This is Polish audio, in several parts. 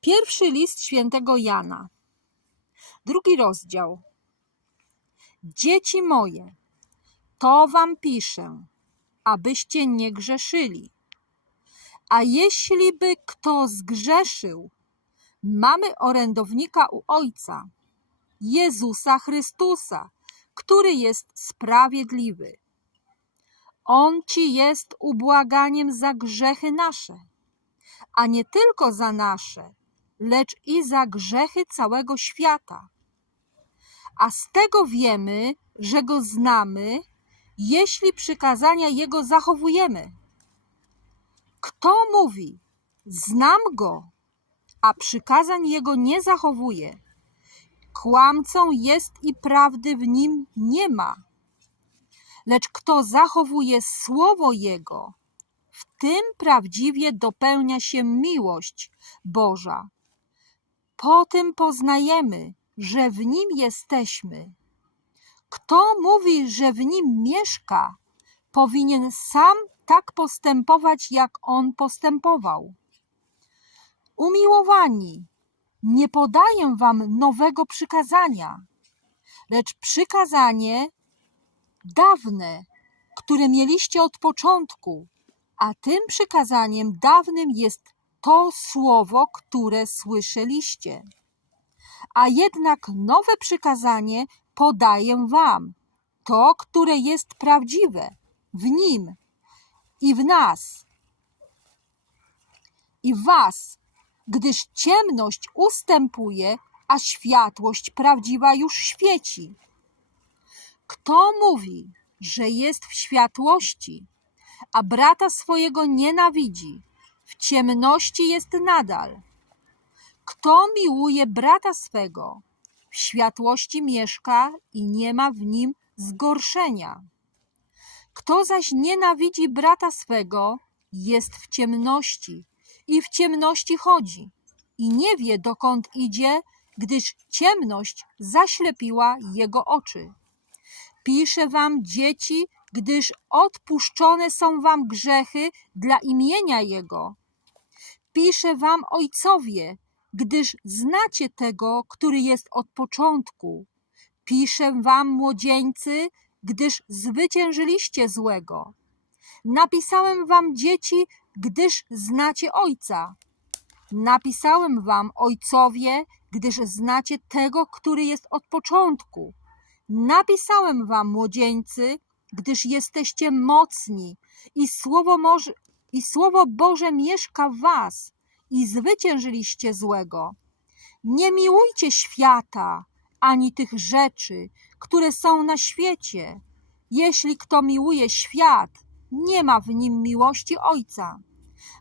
Pierwszy list świętego Jana, drugi rozdział. Dzieci moje, to wam piszę, abyście nie grzeszyli. A jeśli by kto zgrzeszył, mamy orędownika u Ojca, Jezusa Chrystusa, który jest sprawiedliwy. On ci jest ubłaganiem za grzechy nasze, a nie tylko za nasze, lecz i za grzechy całego świata. A z tego wiemy, że go znamy, jeśli przykazania jego zachowujemy. Kto mówi, znam go, a przykazań jego nie zachowuje, kłamcą jest i prawdy w nim nie ma. Lecz kto zachowuje słowo jego, w tym prawdziwie dopełnia się miłość Boża. Po tym poznajemy, że w nim jesteśmy. Kto mówi, że w nim mieszka, powinien sam tak postępować, jak on postępował. Umiłowani, nie podaję wam nowego przykazania, lecz przykazanie dawne, które mieliście od początku, a tym przykazaniem dawnym jest to słowo, które słyszeliście. A jednak nowe przykazanie podaję wam, to, które jest prawdziwe w nim i w nas i was, gdyż ciemność ustępuje, a światłość prawdziwa już świeci. Kto mówi, że jest w światłości, a brata swojego nienawidzi, w ciemności jest nadal. Kto miłuje brata swego, w światłości mieszka i nie ma w nim zgorszenia. Kto zaś nienawidzi brata swego, jest w ciemności i w ciemności chodzi i nie wie, dokąd idzie, gdyż ciemność zaślepiła jego oczy. Piszę wam, dzieci, gdyż odpuszczone są wam grzechy dla imienia Jego. Piszę wam, ojcowie, gdyż znacie tego, który jest od początku. Piszę wam, młodzieńcy, gdyż zwyciężyliście złego. Napisałem wam, dzieci, gdyż znacie Ojca. Napisałem wam, ojcowie, gdyż znacie tego, który jest od początku. Napisałem wam, młodzieńcy, gdyż jesteście mocni i Słowo, i Słowo Boże mieszka w was i zwyciężyliście złego. Nie miłujcie świata, ani tych rzeczy, które są na świecie. Jeśli kto miłuje świat, nie ma w nim miłości Ojca.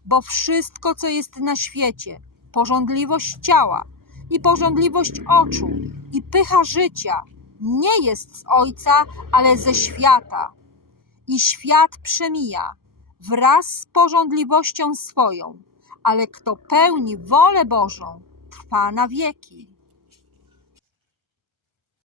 Bo wszystko, co jest na świecie, pożądliwość ciała i pożądliwość oczu i pycha życia, nie jest z Ojca, ale ze świata. I świat przemija wraz z pożądliwością swoją, ale kto pełni wolę Bożą, trwa na wieki.